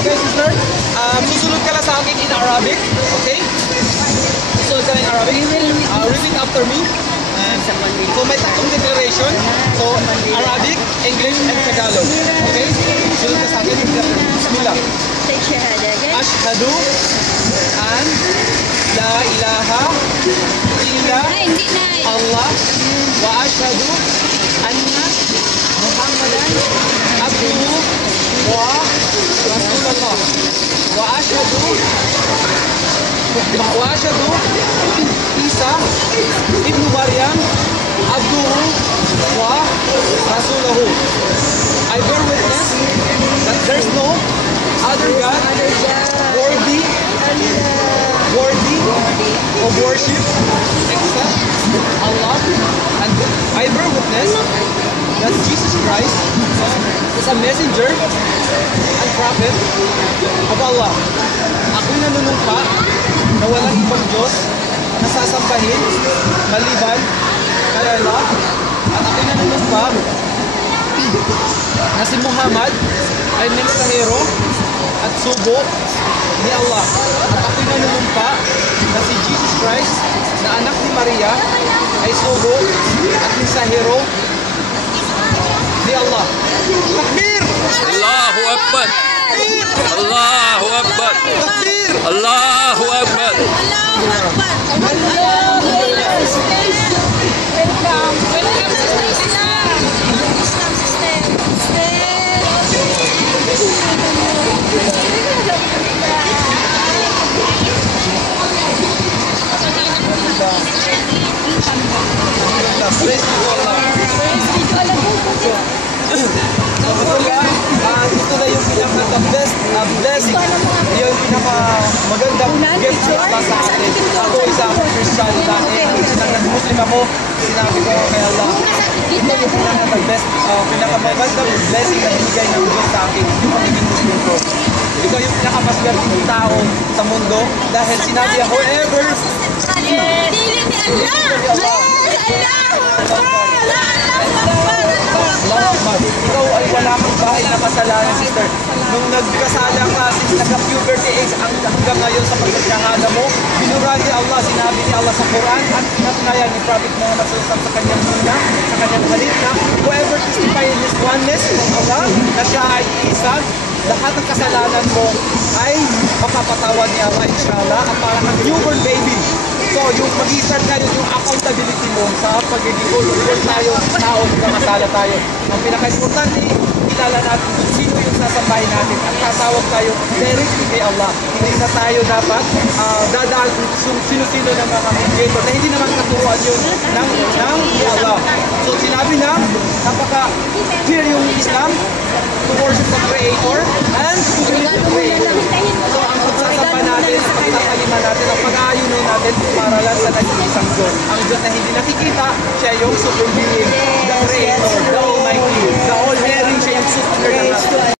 Okay, sister? Susunod ka lang sa akin in Arabic. Okay? Susunod ka lang in Arabic. Repeat after me. So may tatlong declaration. So Arabic, English, and Tagalog. Okay? Susunod ka sa akin. Bismillah. Ashhadu an la ilaha illa Allah wa ashhadu anna Muhammadan abduhu wa rasulullah wa ashhadu Isa ibnu Maryam abduhu wa rasuluhu. I bear witness that there's no other God worthy of worship except Allah, and I bear witness that Jesus Christ is a messenger and prophet of Allah. Ako'y nanunumpa na walang ibang Diyos na sasambahin maliban kay Allah, at ako'y nanunumpa na si Muhammad ay mensahero at sugo ni Allah, at ako'y nanunumpa na si Jesus Christ na anak ni Maria ay sugo at mensahero ni Allah. Takbir! Allahu Akbar! Allahu Akbar! Takbir! Allahu Akbar! Allahu Akbar! Welcome to Islam! Islam sister! Praise to Allah. Ito na yung pinaka-best, yung pinaka-magandang gift para sa atin. Ako isa akong Christian dati. Nang nag-Muslim ako, sinabi ko kay Allah, ito yung pinaka-best, pinaka-magandang blessing na binigay ng Diyos sa akin, yung pagiging Muslim ko. Ikaw yung pinaka-maswerteng tao sa mundo dahil sinabi ako, whoever ikaw ay wala kang bahay na kasalanan, sister. Nung nagkasala ka, since nagka-puberty age hanggang ngayon sa pagkakahada mo, binura ni Allah, sinabi ni Allah sa Quran, at pinatunayan ni Prophet Muhammad sa kanyang muna, sa kanyang halit na, whoever testify in his oneness from Allah, na siya ay isa, lahat ng kasalanan mo ay mapapatawad ni Allah, inshallah, at parang ang newborn baby. So, yung mag-i-start tayo yung accountability mo sa pagiging all tayo, tao, kasala tayo. Ang pinaka-importante, kilala natin kung sino yung sasambahin natin at tatawag tayo directly kay Allah. Hindi na tayo dapat dadaan kung sino-sino ng mga mediator na hindi naman katuruan yun ng Allah. So, sinabi na, napaka-clear yung Islam to worship the Creator and to believe the Creator. So, ang pagsasamba natin, ang pagtatalima natin, ang pag-aayuno natin para lang sa nag-iisang Diyos. Ang Diyos na hindi nakikita, siya yung super being, the Creator, the Almighty, the All-Hearing, siya yung super ng